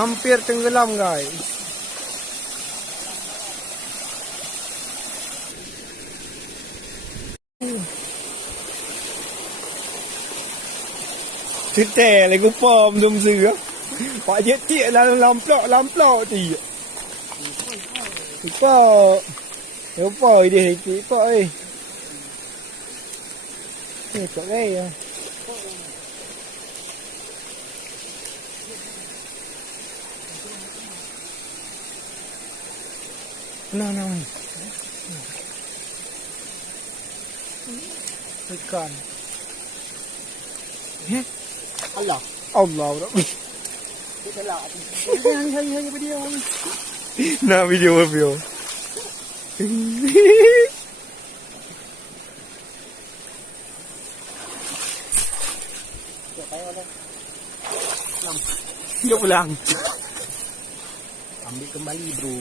hampir tenggelam guys. Cerita lagi pom dum sữa. Pak je tiek lah lamplok ti. Lupa dia sikit pak eh. Ni kat gaya. Nah. Ikan. Allah. Kita lah. Hanya video. Nah video. Dia pulang. Ambil kembali bro.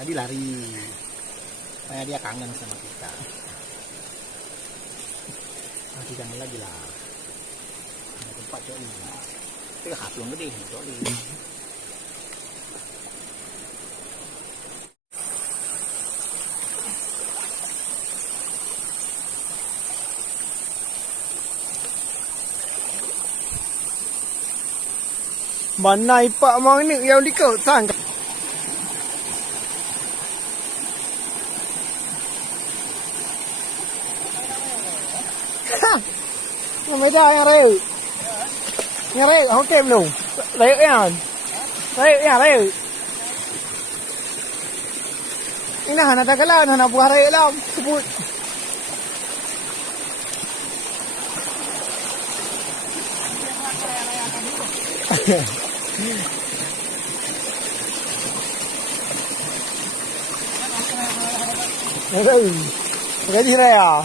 Tadi lari. Supaya dia kangen sama kita. Nanti jangan lagi lah. Ada tempat cok ini. Itu hati yang gede cok ini. Mana ipak magnet yang dikautan? Yang beda yang reu. Yang reu, okey belum? Reu kan? Reu. Ini nak tagalan, nak buah reu lah. Sebut. Gaji raya.